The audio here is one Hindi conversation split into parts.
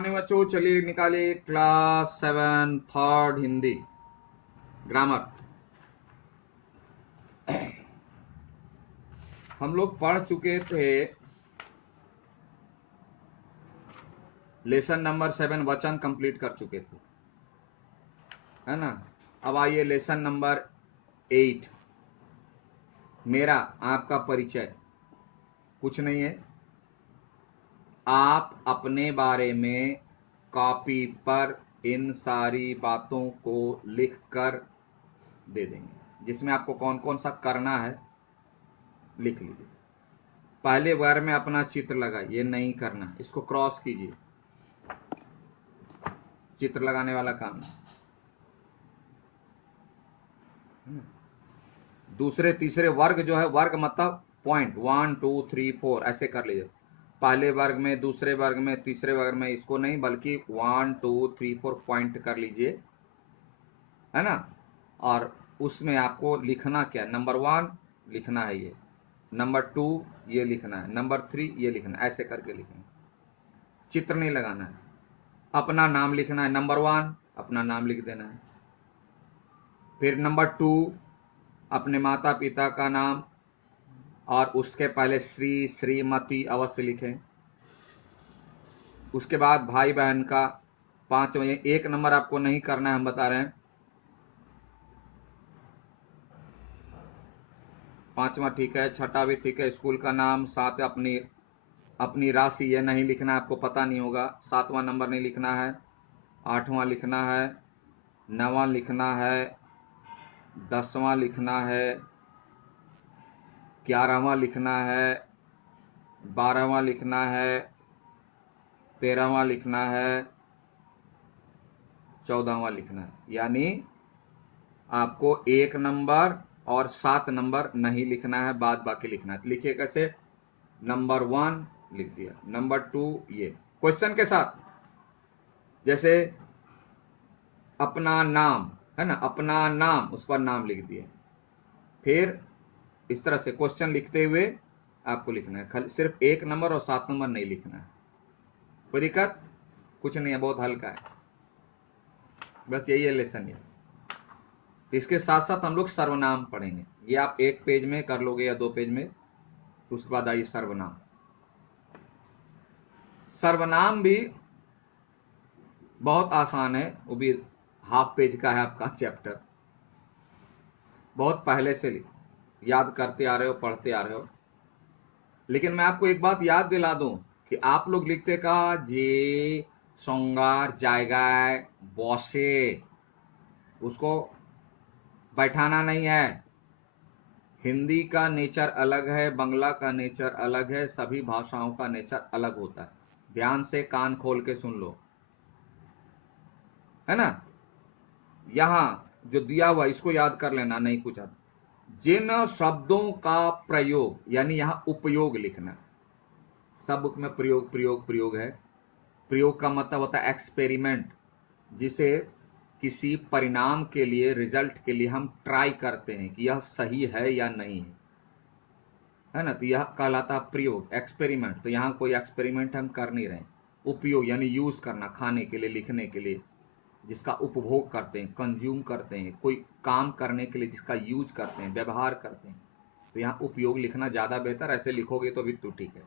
मॉर्निंग बच्चों, चलिए निकालिए क्लास 7 थर्ड हिंदी ग्रामर। हम लोग पढ़ चुके थे लेसन नंबर 7 वचन कंप्लीट कर चुके थे, है ना। अब आइए लेसन नंबर 8 मेरा आपका परिचय। कुछ नहीं है, आप अपने बारे में कॉपी पर इन सारी बातों को लिख कर दे देंगे, जिसमें आपको कौन कौन सा करना है लिख लीजिए। पहले बार में अपना चित्र लगाइए, ये नहीं करना, इसको क्रॉस कीजिए, चित्र लगाने वाला काम है। दूसरे तीसरे वर्ग जो है, वर्ग मतलब पॉइंट 1 2 3 4 ऐसे कर लीजिए। पहले वर्ग में, दूसरे वर्ग में, तीसरे वर्ग में, इसको नहीं बल्कि 1 2 3 4 पॉइंट कर लीजिए, है ना। और उसमें आपको लिखना क्या, नंबर 1 लिखना है, ये नंबर 2 ये लिखना है, नंबर 3 ये लिखना है, ऐसे करके लिखेंगे। चित्र नहीं लगाना है। अपना नाम लिखना है, नंबर 1 अपना नाम लिख देना है। फिर नंबर 2 अपने माता पिता का नाम, और उसके पहले श्री श्रीमती अवश्य लिखें। उसके बाद भाई बहन का 5वां, एक नंबर आपको नहीं करना है, हम बता रहे हैं। 5वां ठीक है, 6ठा भी ठीक है, स्कूल का नाम। 7 अपनी अपनी राशि, ये नहीं लिखना है, आपको पता नहीं होगा। 7वां नंबर नहीं लिखना है। 8वां लिखना है, 9वां लिखना है, 10वां लिखना है, 11वां लिखना है, 12वां लिखना है, 13वां लिखना है, 14वां लिखना है। यानी आपको 1 नंबर और 7 नंबर नहीं लिखना है, बाद बाकी लिखना है। तो लिखिए कैसे, नंबर 1 लिख दिया, नंबर 2 ये क्वेश्चन के साथ, जैसे अपना नाम है ना, अपना नाम, उस पर नाम लिख दिए। फिर इस तरह से क्वेश्चन लिखते हुए आपको लिखना है, खाली सिर्फ 1 नंबर और 7 नंबर नहीं लिखना है। कोई दिक्कत कुछ नहीं है, बहुत हल्का है, बस यही है लेसन ये। इसके साथ साथ हम लोग सर्वनाम पढ़ेंगे, ये आप 1 पेज में कर लोगे या 2 पेज में। उसके बाद आइए सर्वनाम। सर्वनाम भी बहुत आसान है, वो भी हाफ पेज का है आपका चैप्टर। बहुत पहले से याद करते आ रहे हो, पढ़ते आ रहे हो। लेकिन मैं आपको एक बात याद दिला दूं कि आप लोग लिखते का जे संगार जाएगाय बॉसे, उसको बैठाना नहीं है। हिंदी का नेचर अलग है, बांग्ला का नेचर अलग है, सभी भाषाओं का नेचर अलग होता है। ध्यान से कान खोल के सुन लो, है ना। यहां जो दिया हुआ इसको याद कर लेना, नहीं पूछा। जिन शब्दों का प्रयोग, यानी यहां उपयोग लिखना। सब बुक में प्रयोग प्रयोग प्रयोग है। प्रयोग का मतलब होता है एक्सपेरिमेंट, जिसे किसी परिणाम के लिए, रिजल्ट के लिए हम ट्राई करते हैं कि यह सही है या नहीं है ना। तो यह कहलाता है प्रयोग, एक्सपेरिमेंट। तो यहाँ कोई एक्सपेरिमेंट हम कर नहीं रहे। उपयोग यानी यूज करना, खाने के लिए, लिखने के लिए, जिसका उपभोग करते हैं, कंज्यूम करते हैं, कोई काम करने के लिए जिसका यूज करते हैं, व्यवहार करते हैं। तो यहाँ उपयोग लिखना ज्यादा बेहतर, ऐसे लिखोगे तो भी तो ठीक है।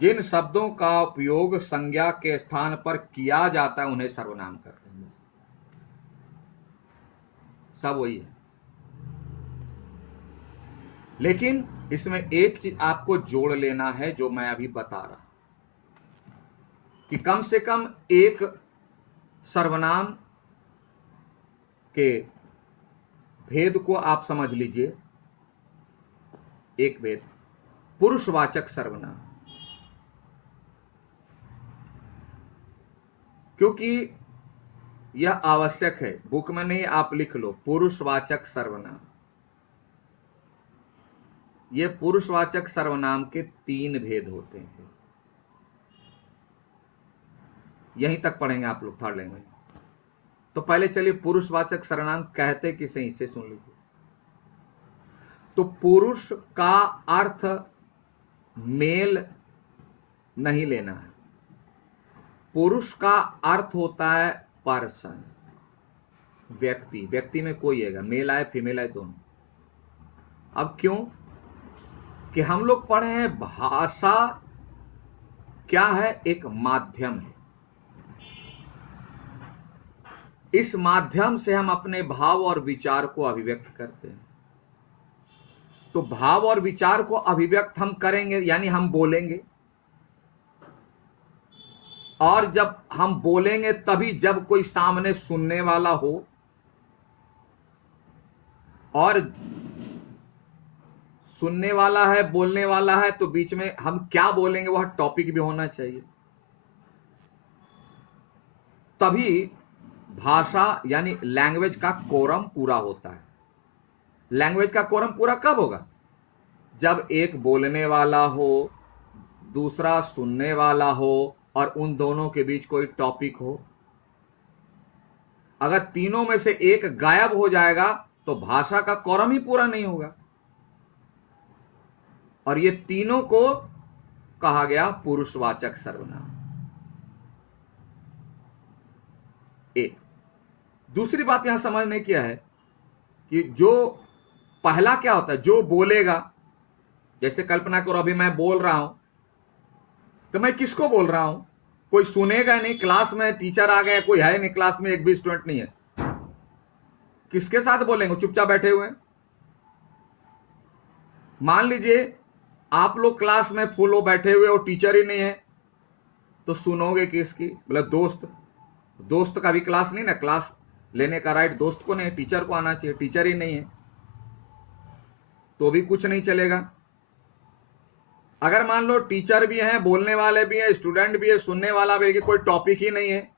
जिन शब्दों का उपयोग संज्ञा के स्थान पर किया जाता है उन्हें सर्वनाम करते हैं। सब वही है, लेकिन इसमें एक चीज आपको जोड़ लेना है, जो मैं अभी बता रहा, कि कम से कम एक सर्वनाम के भेद को आप समझ लीजिए। एक भेद, पुरुषवाचक सर्वनाम, क्योंकि यह आवश्यक है। बुक में नहीं, आप लिख लो पुरुषवाचक सर्वनाम। ये पुरुषवाचक सर्वनाम के 3 भेद होते हैं। यहीं तक पढ़ेंगे आप लोग थर्ड लैंग्वेज। तो पहले चलिए पुरुषवाचक सर्वनाम कहते किसे, इसे सुन लीजिए। तो पुरुष का अर्थ मेल नहीं लेना है, पुरुष का अर्थ होता है पर्सन, व्यक्ति, व्यक्ति में कोई है, मेल आए फीमेल आए दोनों। अब क्यों कि हम लोग पढ़े हैं भाषा क्या है, एक माध्यम है। इस माध्यम से हम अपने भाव और विचार को अभिव्यक्त करते हैं। तो भाव और विचार को अभिव्यक्त हम करेंगे यानी हम बोलेंगे, और जब हम बोलेंगे तभी जब कोई सामने सुनने वाला हो, और सुनने वाला है बोलने वाला है तो बीच में हम क्या बोलेंगे वह टॉपिक भी होना चाहिए। तभी भाषा यानी लैंग्वेज का कोरम पूरा होता है। लैंग्वेज का कोरम पूरा कब होगा? जब एक बोलने वाला हो, दूसरा सुनने वाला हो, और उन दोनों के बीच कोई टॉपिक हो। अगर तीनों में से एक गायब हो जाएगा तो भाषा का कोरम ही पूरा नहीं होगा। और ये तीनों को कहा गया पुरुषवाचक सर्वनाम। एक दूसरी बात यहां समझने की है कि जो पहला क्या होता है, जो बोलेगा, जैसे कल्पना करो अभी मैं बोल रहा हूं तो मैं किसको बोल रहा हूं? कोई सुनेगा नहीं, क्लास में टीचर आ गए, कोई है नहीं क्लास में, एक भी स्टूडेंट नहीं है, किसके साथ बोलेंगे? चुपचाप बैठे हुए हैं। मान लीजिए आप लोग क्लास में फुल हो बैठे हुए और टीचर ही नहीं है, तो सुनोगे किसकी? बोला दोस्त, दोस्त का भी क्लास नहीं ना, क्लास लेने का राइट दोस्त को नहीं, टीचर को आना चाहिए, टीचर ही नहीं है तो भी कुछ नहीं चलेगा। अगर मान लो टीचर भी है, बोलने वाले भी है, स्टूडेंट भी है, सुनने वाला भी है, कोई टॉपिक ही नहीं है,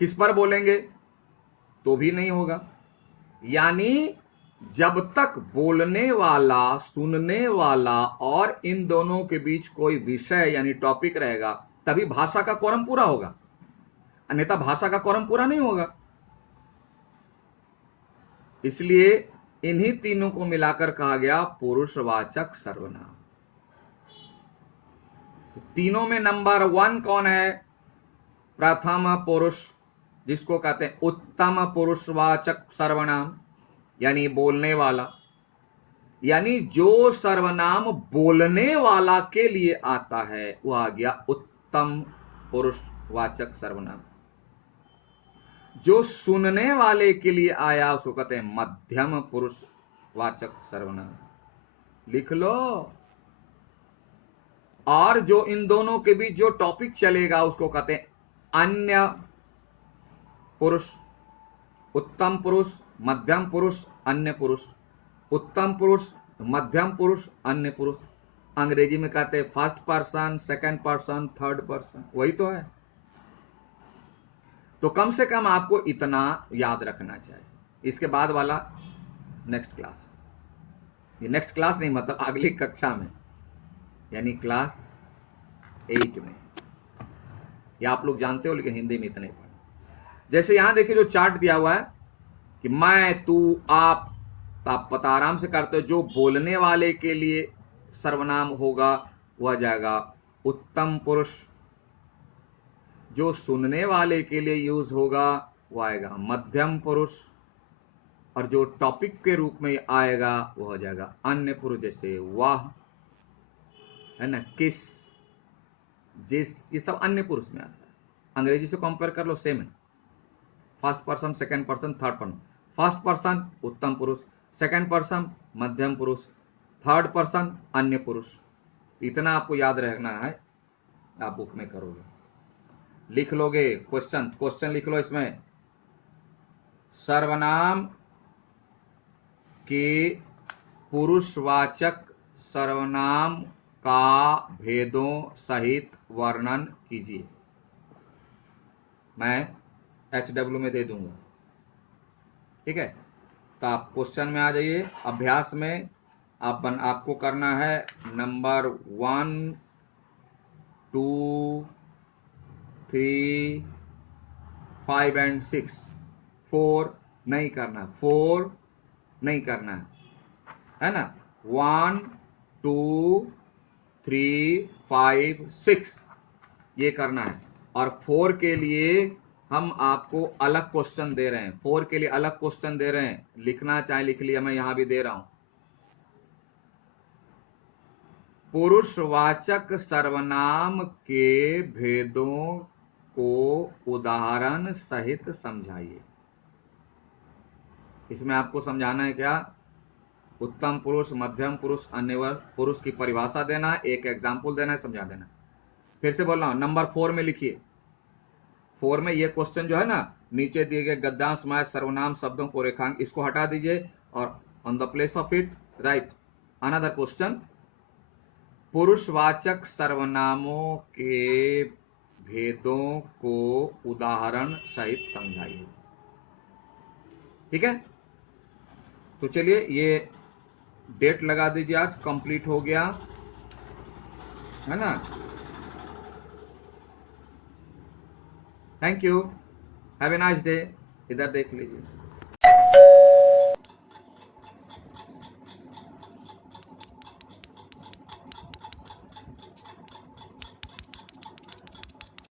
किस पर बोलेंगे? तो भी नहीं होगा। यानी जब तक बोलने वाला, सुनने वाला और इन दोनों के बीच कोई विषय यानी टॉपिक रहेगा तभी भाषा का कोरम पूरा होगा, अन्यथा भाषा का कोरम पूरा नहीं होगा। इसलिए इन्हीं तीनों को मिलाकर कहा गया पुरुषवाचक सर्वनाम। तीनों में नंबर 1 कौन है? प्रथम पुरुष, जिसको कहते हैं उत्तम पुरुषवाचक सर्वनाम, यानी बोलने वाला, यानी जो सर्वनाम बोलने वाला के लिए आता है वह आ गया उत्तम पुरुषवाचक सर्वनाम। जो सुनने वाले के लिए आया उसको कहते हैं मध्यम पुरुषवाचक सर्वनाम। लिख लो। और जो इन दोनों के बीच जो टॉपिक चलेगा उसको कहते हैं अन्य पुरुष। उत्तम पुरुष, मध्यम पुरुष, अन्य पुरुष। उत्तम पुरुष, मध्यम पुरुष, अन्य पुरुष। अंग्रेजी में कहते हैं first person, second person, third person, वही तो है। तो कम से कम आपको इतना याद रखना चाहिए। इसके बाद वाला नेक्स्ट क्लास, ये नेक्स्ट क्लास नहीं मतलब अगली कक्षा में, यानी क्लास 8 में। ये आप लोग जानते हो लेकिन हिंदी में इतने पढ़े। जैसे यहां देखिए जो चार्ट दिया हुआ है कि मैं, तू, आप, तो आप पता आराम से करते हो। जो बोलने वाले के लिए सर्वनाम होगा वह जाएगा उत्तम पुरुष। जो सुनने वाले के लिए यूज होगा वह आएगा मध्यम पुरुष। और जो टॉपिक के रूप में आएगा वह हो जाएगा अन्य पुरुष। जैसे वह है ना, किस, जिस, ये सब अन्य पुरुष में आता है। अंग्रेजी से कंपेयर कर लो, सेम है। First person, second person, third person. First person उत्तम पुरुष, सेकंड पर्सन मध्यम पुरुष, थर्ड पर्सन अन्य पुरुष। इतना आपको याद रखना है, आप बुक में करोगे, लिख लोगे। क्वेश्चन क्वेश्चन लिख लो इसमें। सर्वनाम के पुरुषवाचक सर्वनाम का भेदों सहित वर्णन कीजिए। मैं HW में दे दूंगा, ठीक है। तो आप क्वेश्चन में आ जाइए। अभ्यास में आपको करना है नंबर 1, 2, 3, 5 एंड 6। 4 नहीं करना, 4 नहीं करना है ना। 1, 2, 3, 5, 6 ये करना है। और 4 के लिए हम आपको अलग क्वेश्चन दे रहे हैं, 4 के लिए अलग क्वेश्चन दे रहे हैं, लिखना चाहे लिख लिया, मैं यहां भी दे रहा हूं। पुरुषवाचक सर्वनाम के भेदों को उदाहरण सहित समझाइए। इसमें आपको समझाना है क्या? उत्तम पुरुष, मध्यम पुरुष, अन्य पुरुष की परिभाषा देना, एक एग्जाम्पल देना है, समझा देना। फिर से बोल रहा हूं, नंबर 4 में लिखिए। 4 में ये क्वेश्चन जो है ना, नीचे दिए गए गद्यांश में सर्वनाम शब्दों को रेखांक, इसको हटा दीजिए और on the place of it right another question, पुरुषवाचक सर्वनामों के भेदों को उदाहरण सहित समझाइए। ठीक है, तो चलिए ये डेट लगा दीजिए, आज कंप्लीट हो गया है ना। Thank you, have a nice day. इधर देख लीजिए।